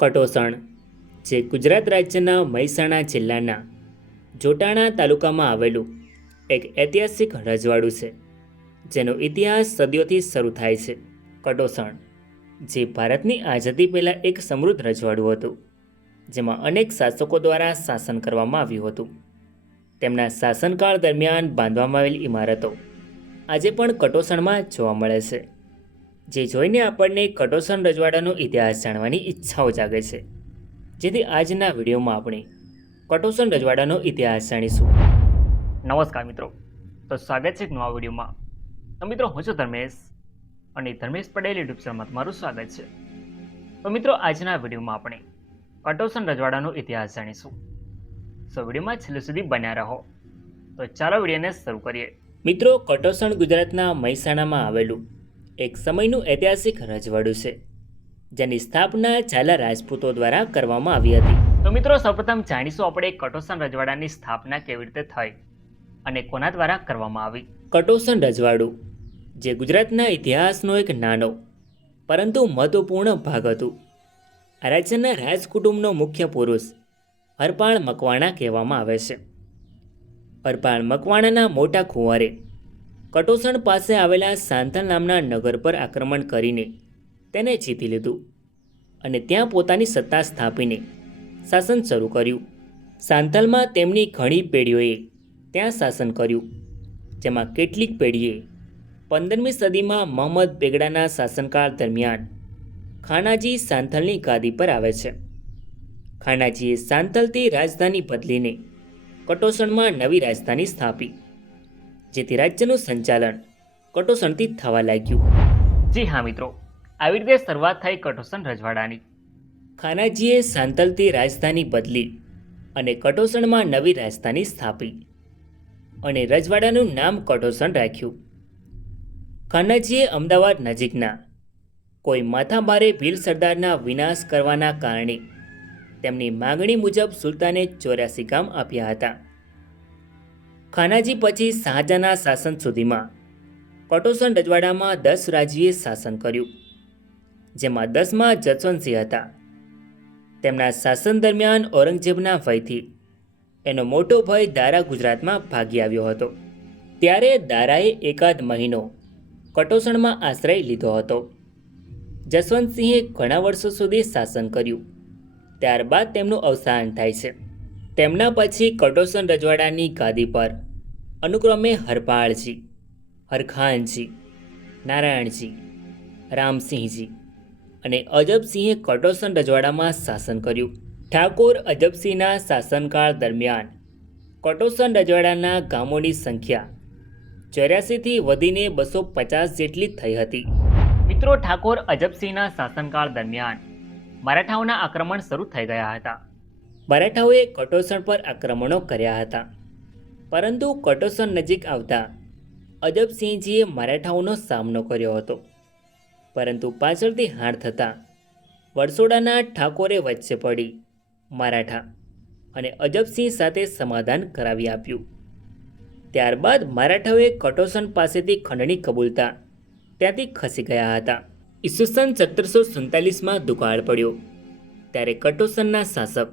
કટોસણ જે ગુજરાત રાજ્યના મહેસાણા જિલ્લાના જોટાણા તાલુકામાં આવેલું એક ઐતિહાસિક રજવાડું છે, જેનો ઇતિહાસ સદીઓથી શરૂ થાય છે. કટોસણ જે ભારતની આઝાદી પહેલાં એક સમૃદ્ધ રજવાડું હતું, જેમાં અનેક શાસકો દ્વારા શાસન કરવામાં આવ્યું હતું. તેમના શાસનકાળ દરમિયાન બાંધવામાં આવેલી ઇમારતો આજે પણ કટોસણમાં જોવા મળે છે, જે જોઈને આપણને કટોસણ રજવાડાનો ઇતિહાસ જાણવાની ઈચ્છાઓ જાગે છે. જેથી આજના વિડીયોમાં આપણે કટોસણ રજવાડાનો ઇતિહાસ જાણીશું. નમસ્કાર મિત્રો, તો સ્વાગત છે એક નવા વિડીયોમાં. તો મિત્રો, હું છું ધર્મેશ અને ધર્મેશ પટેલ યુટ્યુબ ચેનલમાં તમારું સ્વાગત છે. તો મિત્રો, આજના વિડીયોમાં આપણે કટોસણ રજવાડાનો ઇતિહાસ જાણીશું. તો વિડીયોમાં છેલ્લે સુધી બન્યા રહો. તો ચાલો વિડીયોને શરૂ કરીએ. મિત્રો, કટોસણ ગુજરાતના મહેસાણામાં આવેલું એક સમયનું ઐતિહાસિક રજવાડું છે, જેની સ્થાપના ઝાલા રાજપૂતો દ્વારા કરવામાં આવી હતી. તો મિત્રો, સૌપ્રથમ જાણીશું આપણે કટોસણ રજવાડાની સ્થાપના કેવી રીતે થઈ અને કોના દ્વારા કરવામાં આવી. કટોસણ રજવાડું જે ગુજરાતના ઇતિહાસનો એક નાનો પરંતુ મહત્વપૂર્ણ ભાગ હતું. આ રાજ્યના રાજકુટુંબનો મુખ્ય પુરુષ હરપાળ મકવાણા કહેવામાં આવે છે. હરપાળ મકવાણાના મોટા કુંવરે કટોસણ પાસે આવેલા સાંથલ નામના નગર પર આક્રમણ કરીને તેને જીતી લીધું અને ત્યાં પોતાની સત્તા સ્થાપીને શાસન શરૂ કર્યું. સાંથલમાં તેમની ઘણી પેઢીઓએ ત્યાં શાસન કર્યું, જેમાં કેટલીક પેઢીએ 15મી સદીમાં મોહમ્મદ બેગડાના શાસનકાળ દરમિયાન ખાનાજી સાંથલની ગાદી પર આવે છે. ખાનાજીએ સાંથલથી રાજધાની બદલીને કટોસણમાં નવી રાજધાની સ્થાપી, જેથી રાજ્યનું સંચાલન કટોસણથી થવા લાગ્યું. જી હા મિત્રો, આવી રીતે શરૂઆત થઈ કટોસણ રજવાડાની. ખાનાજીએ સાંથલથી રાજધાની બદલી અને કટોસણમાં નવી રાજધાની સ્થાપી અને રજવાડાનું નામ કટોસણ રાખ્યું. ખાનાજીએ અમદાવાદ નજીકના કોઈ માથાભારે ભીલ સરદારના વિનાશ કરવાના કારણે તેમની માગણી મુજબ સુલતાને 84 ગામ આપ્યા હતા. ખાનાજી પછી શાહજહાંના શાસન સુધીમાં કટોસણ રજવાડામાં 10 રાજવીએ શાસન કર્યું, જેમાં 10મા જસવંતસિંહ હતા. તેમના શાસન દરમિયાન ઔરંગઝેબના ભયથી એનો મોટો ભય દારા ગુજરાતમાં ભાગી આવ્યો હતો. ત્યારે દારાએ એકાદ મહિનો કટોસણમાં આશ્રય લીધો હતો. જસવંતસિંહે ઘણા વર્ષો સુધી શાસન કર્યું. ત્યારબાદ તેમનું અવસાન થાય છે. તેમના પછી કટોસણ રજવાડાની ગાદી પર અનુક્રમે હરપાળજી, હરખાનજી, નારાયણજી, રામસિંહજી અને અજબસિંહે કટોસણ રજવાડામાં શાસન કર્યું. ઠાકોર અજબસિંહના શાસનકાળ દરમિયાન કટોસણ રજવાડાના ગામોની સંખ્યા 84થી વધીને 250 જેટલી થઈ હતી. મિત્રો, ઠાકોર અજબસિંહના શાસનકાળ દરમિયાન મરાઠાઓના આક્રમણ શરૂ થઈ ગયા હતા. મરાઠાઓએ કટોસણ પર આક્રમણો કર્યા હતા, પરંતુ કટોસણ નજીક આવતા અજબસિંહજીએ મરાઠાઓનો સામનો કર્યો હતો, પરંતુ પાછળથી હાર થતાં વરસોડાના ઠાકોરે વચ્ચે પડી મરાઠા અને અજબસિંહ સાથે સમાધાન કરાવી આપ્યું. ત્યારબાદ મરાઠાઓએ કટોસણ પાસેથી ખંડણી કબૂલતા ત્યાંથી ખસી ગયા હતા. ઈસવીસન 1747માં દુકાળ પડ્યો, ત્યારે કટોસણના શાસક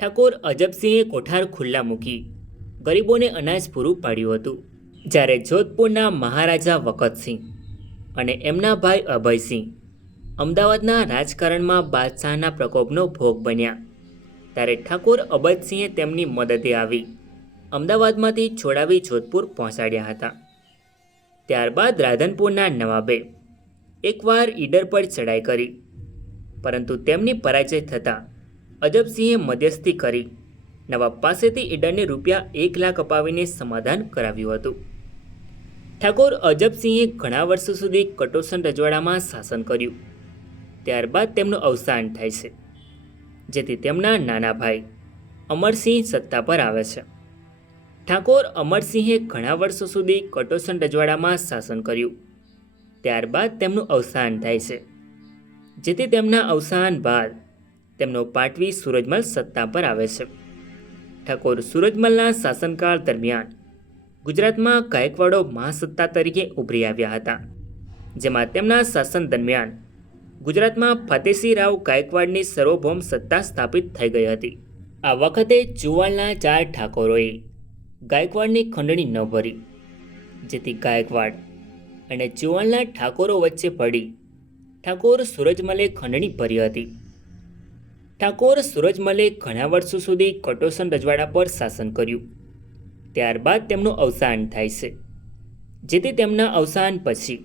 ઠાકોર અજબસિંહે કોઠાર ખુલ્લા મૂકી ગરીબોને અનાજ પૂરું પાડ્યું હતું. જ્યારે જોધપુરના મહારાજા વખતસિંહ અને એમના ભાઈ અભયસિંહ અમદાવાદના રાજકારણમાં બાદશાહના પ્રકોપનો ભોગ બન્યા, ત્યારે ઠાકોર અબજસિંહે તેમની મદદે આવી અમદાવાદમાંથી છોડાવી જોધપુર પહોંચાડ્યા હતા. ત્યારબાદ રાધનપુરના નવાબે એકવાર ઈડર પર ચડાઈ કરી, પરંતુ તેમની પરાજય થતાં અજબસિંહે મધ્યસ્થી કરી નવાબ પાસેથી ઈડરને રૂપિયા 1 લાખ અપાવીને સમાધાન કરાવ્યું હતું. ઠાકોર અજબસિંહે ઘણા વર્ષો સુધી કટોસણ રજવાડામાં શાસન કર્યું. ત્યારબાદ તેમનું અવસાન થાય છે, જેથી તેમના નાના ભાઈ અમરસિંહ સત્તા પર આવે છે. ઠાકોર અમરસિંહે ઘણા વર્ષો સુધી કટોસણ રજવાડામાં શાસન કર્યું. ત્યારબાદ તેમનું અવસાન થાય છે, જેથી તેમના અવસાન બાદ તેમનો પાટવી સૂરજમલ સત્તા પર આવે છે. ઠાકોર સૂરજમલના શાસનકાળ દરમિયાન ગુજરાતમાં ગાયકવાડો મહાસત્તા તરીકે ઉભરી આવ્યા હતા, જેમાં તેમના શાસન દરમિયાન ગુજરાતમાં ફતેસિંહ રાવ ગાયકવાડની સાર્વભૌમ સત્તા સ્થાપિત થઈ ગઈ હતી. આ વખતે ચુવાલના 4 ઠાકોરોએ ગાયકવાડની ખંડણી ન ભરી, જેથી ગાયકવાડ અને ચુવાલના ઠાકોરો વચ્ચે પડી ઠાકોર સૂરજમલે ખંડણી ભરી હતી. ઠાકોર સૂરજમલે ઘણા વર્ષો સુધી કટોસણ રજવાડા પર શાસન કર્યું. ત્યારબાદ તેમનું અવસાન થાય છે, જેથી તેમના અવસાન પછી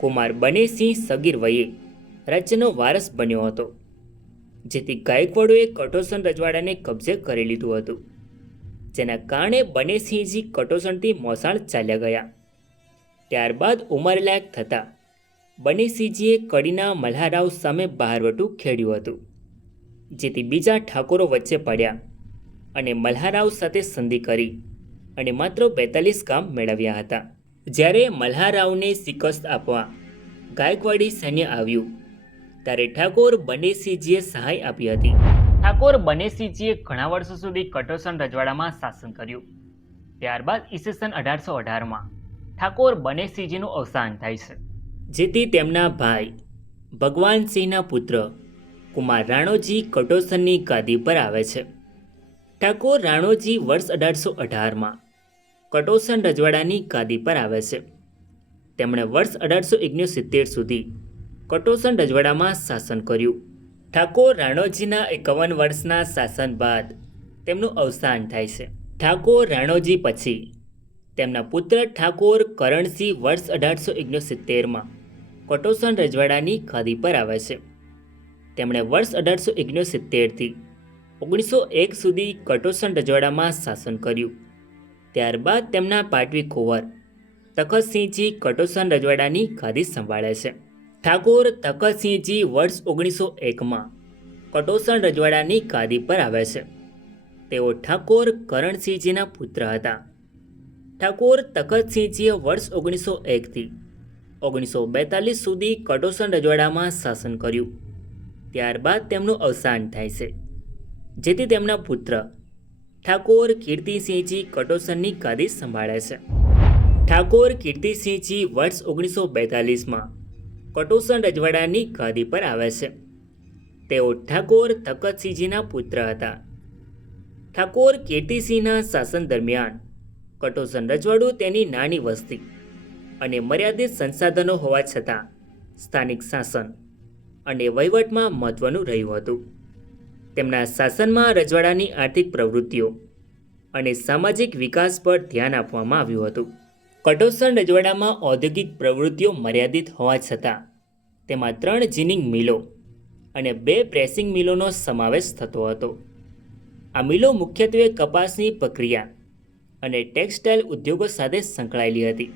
કુમાર બનેસિંહ સગીર વયે રાજ્યનો વારસ બન્યો હતો, જેથી ગાયકવાડોએ કટોસણ રજવાડાને કબજે કરી લીધું હતું, જેના કારણે બનેસિંહજી કટોસણથી મોસાળ ચાલ્યા ગયા. ત્યારબાદ ઉંમરલાયક થતાં બનેસિંહજીએ કડીના મલ્હારાવ સામે બહારવટું ખેડ્યું હતું, જેથી બીજા ઠાકોરો વચ્ચે પડ્યા અને મલ્હારાવ સાથે સંધિ કરી અને માત્ર 42 ગામ મેળવ્યા હતા. જ્યારે મલ્હારાવને શિકસ્ત આપવા ગાયકવાડી સૈન્ય આવ્યું, ત્યારે ઠાકોર બનેસિંહજીએ સહાય આપી હતી. ઠાકોર બનેસિંહજીએ ઘણા વર્ષો સુધી કટોસણ રજવાડામાં શાસન કર્યું. ત્યારબાદ ઈસવીસન 1818માં ઠાકોર બનેસિંહજીનું અવસાન થાય છે, જેથી તેમના ભાઈ ભગવાનસિંહના પુત્ર કુમાર રાણોજી કટોસણની ગાદી પર આવે છે. ઠાકોર રાણોજી વર્ષ 1818માં કટોસણ રજવાડાની ગાદી પર આવે છે. તેમણે વર્ષ 1869 સુધી કટોસણ રજવાડામાં શાસન કર્યું. ઠાકોર રાણોજીના 51 વર્ષના શાસન બાદ તેમનું અવસાન થાય છે. ઠાકોર રાણોજી પછી તેમના પુત્ર ઠાકોર કરણસિંહ વર્ષ 1869માં કટોસણ રજવાડાની ગાદી પર આવે છે. તેમણે વર્ષ 1869થી 1901 સુધી કટોસણ રજવાડામાં શાસન કર્યું. ત્યારબાદ તેમના પાટવી કુંવર તખતસિંહજી કટોસણ રજવાડાની ગાદી સંભાળે છે. ઠાકોર તખતસિંહજી વર્ષ 1901માં કટોસણ રજવાડાની ગાદી પર આવે છે. તેઓ ઠાકોર કરણસિંહજીના પુત્ર હતા. ઠાકોર તખતસિંહજીએ વર્ષ 1901થી 1942 સુધી કટોસણ રજવાડામાં શાસન કર્યું. ત્યારબાદ તેમનું અવસાન થાય છે, જેથી તેમના પુત્ર ઠાકોર કીર્તિસિંહજી કટોસણની ગાદી સંભાળે છે. ઠાકોર કીર્તિસિંહજી વર્ષ 1942માં કટોસણ રજવાડાની ગાદી પર આવે છે. તેઓ ઠાકોર તખતસિંહજીના પુત્ર હતા. ઠાકોર કીર્તિસિંહના શાસન દરમિયાન કટોસણ રજવાડું તેની નાની વસ્તી અને મર્યાદિત સંસાધનો હોવા છતાં સ્થાનિક શાસન અને વહીવટમાં મહત્વનું રહ્યું હતું. તેમના શાસનમાં રજવાડાની આર્થિક પ્રવૃત્તિઓ અને સામાજિક વિકાસ પર ધ્યાન આપવામાં આવ્યું હતું. કટોસણ રજવાડામાં ઔદ્યોગિક પ્રવૃત્તિઓ મર્યાદિત હોવા છતાં તેમાં 3 જીનિંગ મિલો અને 2 પ્રેસિંગ મિલોનો સમાવેશ થતો હતો. આ મિલો મુખ્યત્વે કપાસની પ્રક્રિયા અને ટેક્સટાઇલ ઉદ્યોગો સાથે સંકળાયેલી હતી,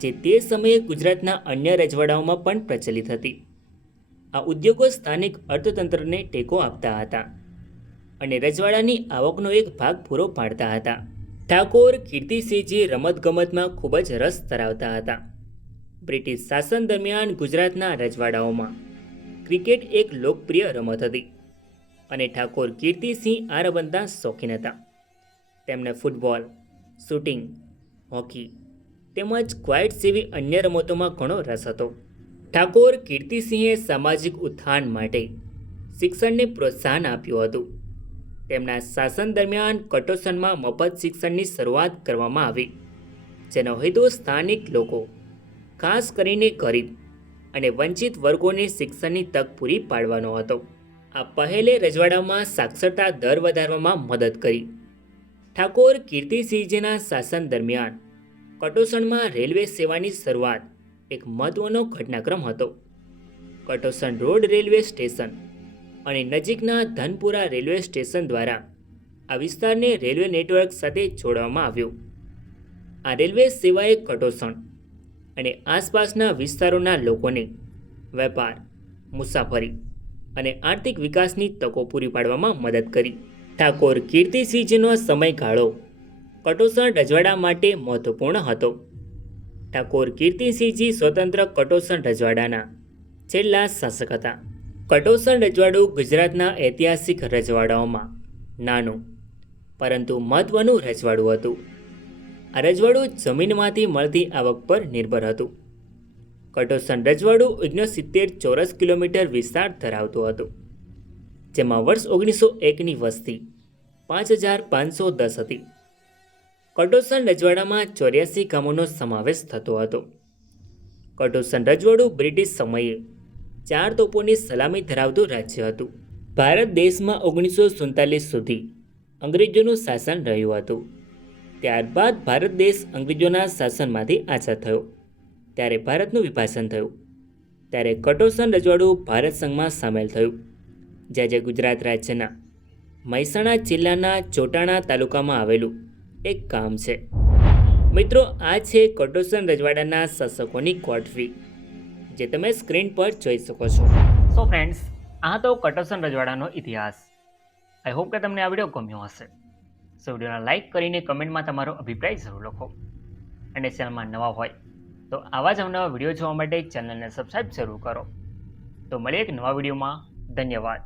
જે તે સમયે ગુજરાતના અન્ય રજવાડાઓમાં પણ પ્રચલિત હતી. આ ઉદ્યોગો સ્થાનિક અર્થતંત્રને ટેકો આપતા હતા અને રજવાડાની આવકનો એક ભાગ પૂરો પાડતા હતા. ઠાકોર કીર્તિસિંહજી રમતગમતમાં ખૂબ જ રસ ધરાવતા હતા. બ્રિટિશ શાસન દરમિયાન ગુજરાતના રજવાડાઓમાં ક્રિકેટ એક લોકપ્રિય રમત હતી અને ઠાકોર કીર્તિસિંહ આ રમતના શોખીન હતા. તેમને ફૂટબોલ, શૂટિંગ, હોકી તેમજ ક્વાઇટ જેવી અન્ય રમતોમાં ઘણો રસ હતો. ઠાકોર કીર્તિસિંહે સામાજિક ઉત્થાન માટે શિક્ષણને પ્રોત્સાહન આપ્યું હતું. તેમના શાસન દરમિયાન કટોસણમાં મફત શિક્ષણની શરૂઆત કરવામાં આવી, જેનો હેતુ સ્થાનિક લોકો, ખાસ કરીને ગરીબ અને વંચિત વર્ગોને શિક્ષણની તક પૂરી પાડવાનો હતો. આ પહેલે રજવાડામાં સાક્ષરતા દર વધારવામાં મદદ કરી. ઠાકોર કીર્તિસિંહજીના શાસન દરમિયાન કટોસણમાં રેલવે સેવાની શરૂઆત એક મહત્વનો ઘટનાક્રમ હતો. કટોસણ રોડ રેલવે સ્ટેશન અને નજીકના ધનપુરા રેલવે સ્ટેશન દ્વારા આ વિસ્તારને રેલવે નેટવર્ક સાથે જોડવામાં આવ્યો. આ રેલવે સેવાએ કટોસણ અને આસપાસના વિસ્તારોના લોકોને વેપાર, મુસાફરી અને આર્થિક વિકાસની તકો પૂરી પાડવામાં મદદ કરી. ઠાકોર કીર્તિસિંહજીનો સમયગાળો કટોસણ રજવાડા માટે મહત્વપૂર્ણ હતો. ઠાકોર કીર્તિસિંહજી સ્વતંત્ર કટોસણ રજવાડાના છેલ્લા શાસક હતા. કટોસણ રજવાડું ગુજરાતના ઐતિહાસિક રજવાડાઓમાં નાનું પરંતુ મહત્વનું રજવાડું હતું. આ રજવાડું જમીનમાંથી મળતી આવક પર નિર્ભર હતું. કટોસણ રજવાડું 69 ચોરસ કિલોમીટર વિસ્તાર ધરાવતું હતું, જેમાં વર્ષ 1901ની વસ્તી 5510 હતી. કટોસણ રજવાડામાં 84 ગામોનો સમાવેશ થતો હતો. કટોસણ રજવાડું બ્રિટિશ સમયે 4 તોપોની સલામી ધરાવતું રાજ્ય હતું. ભારત દેશમાં 1947 સુધી અંગ્રેજોનું શાસન રહ્યું હતું. ત્યારબાદ ભારત દેશ અંગ્રેજોના શાસનમાંથી આઝાદ થયો. ત્યારે ભારતનું વિભાજન થયું. ત્યારે કટોસણ રજવાડું ભારત સંઘમાં સામેલ થયું, જે આજે ગુજરાત રાજ્યના મહેસાણા જિલ્લાના ચોટાણા તાલુકામાં આવેલું એક ગામ છે. મિત્રો, આ છે કટોસણ રજવાડાના શાસકોની કોટવી, જે તમે સ્ક્રીન પર જોઈ શકો છો. સો ફ્રેન્ડ્સ, આ તો કટોસણ રજવાડાનો ઇતિહાસ. આઈ હોપ કે તમને આ વિડીયો ગમ્યો હશે. સો વિડીયોને લાઇક કરીને કમેન્ટમાં તમારો અભિપ્રાય જરૂર લખો. અને ચેનલમાં નવા હોય તો આવા જ અવનવા વિડીયો જોવા માટે ચેનલને સબસ્ક્રાઈબ જરૂર કરો. તો મળીએ એક નવા વિડીયોમાં. ધન્યવાદ.